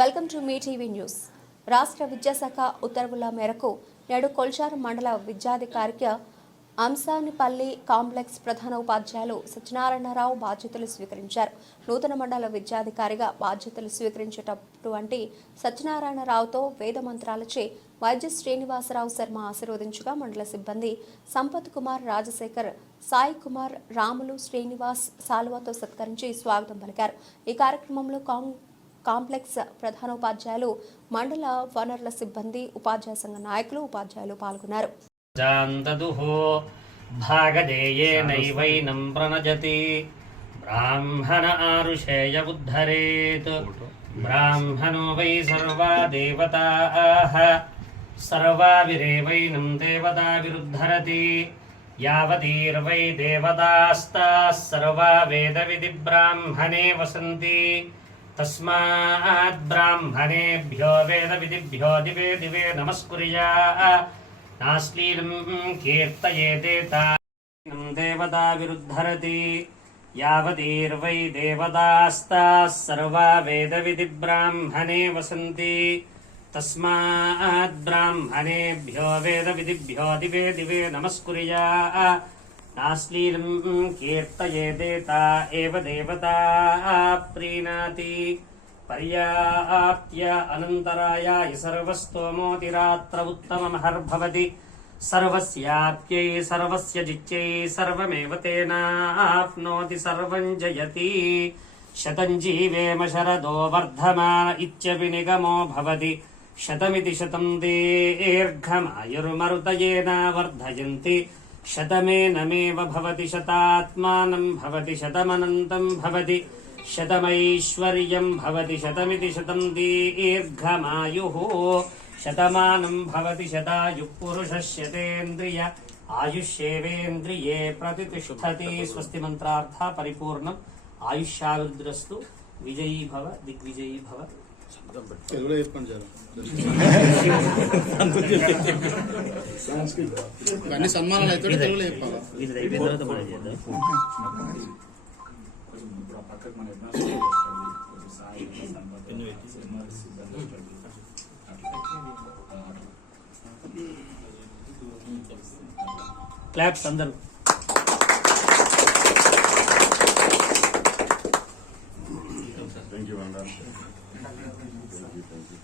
Welcome to me TV news. రాష్ట్ర విద్యాశాఖ ఉత్తర్వుల మేరకు నేడు కొల్చారం మండల విద్యాధికారికి అంసానిపల్లి కాంప్లెక్స్ ప్రధాన ఉపాధ్యాయులు సత్యనారాయణరావు బాధ్యతలు స్వీకరించారు. నూతన మండల విద్యాధికారిగా బాధ్యతలు స్వీకరించేటటువంటి సత్యనారాయణరావుతో వేద మంత్రాలచే వైద్య శ్రీనివాసరావు శర్మ ఆశీర్వదించగా మండల సిబ్బంది సంపత్ కుమార్, రాజశేఖర్, సాయి కుమార్, రాములు, శ్రీనివాస్ సాలువాతో సత్కరించి స్వాగతం పలికారు. ఈ కార్యక్రమంలో కాంప్లెక్స్ ప్రధానోపాధ్యాయులు, మండల వనరుల సిబ్బంది, ఉపాధ్యాయ సంఘ నాయకులు, ఉపాధ్యాయులు పాల్గొన్నారు. భాగదేయేనైవైనం ప్రణజతి బ్రాహ్మణ ఆరుషేయ ఉద్ధరేత్ బ్రాహ్మణో వై సర్వా దేవతాః సర్వావిరేవైనం దేవతా విరుద్ధరతి యావతీర్వై దేవతాస్తాః సర్వా వేదవిధి బ్రాహ్మణే వసంతి తస్మాత్ బ్రాహ్మణేభ్యో వేదవిధిభ్యో దివే దివే నమస్కుర్యాత్ నాశ్లీలం కీర్తయేదేతాం దేవతా విరుద్ధరతి యావతీర్వై దేవతాస్తాః సర్వా వేదవిధి బ్రాహ్మణే వసంతి తస్మాత్ బ్రాహ్మణేభ్యో వేదవిధిభ్యో దివే దివే నమస్కుర్యాత్ నాశ్లీలం కీర్తయేదేతా ఏవ దేవతా ప్రీణాతి పర్యాప్త్య అనంతరాయాయ సర్వస్తోమోతిరాత్ర ఉత్తమమహర్భవతి సర్వస్యాప్త్యై సర్వస్య జిత్యై సర్వమేవ తేనాప్నోతి సర్వం జయతి శతం జీవేమ శరదో వర్ధమాన ఇత్యపి నిగమో భవతి శతమితి శతం దీర్ఘమాయుర్మరుతయేన వర్ధయంతి శతమేనమేవ భవతి శతాత్మానం భవతి శతమనంతం భవతి శతమైశ్వర్యం భవతి శతమితి శతం దీర్ఘమాయుః శతమానం భవతి శతాయుః పురుషः శతేంద్రియ ఆయుష్యేవేంద్రియే ప్రతిష్ఠతి. స్వస్తి మంత్రార్థ పరిపూర్ణం. ఆయుష్యాభివృద్ధిరస్తు. విజయీ భవ, దిగ్విజయీ భవ. అన్ని సన్మానాలు అయితే తెలుగులో చెప్పాలి. క్లాప్స్ అందరూ. Thank you.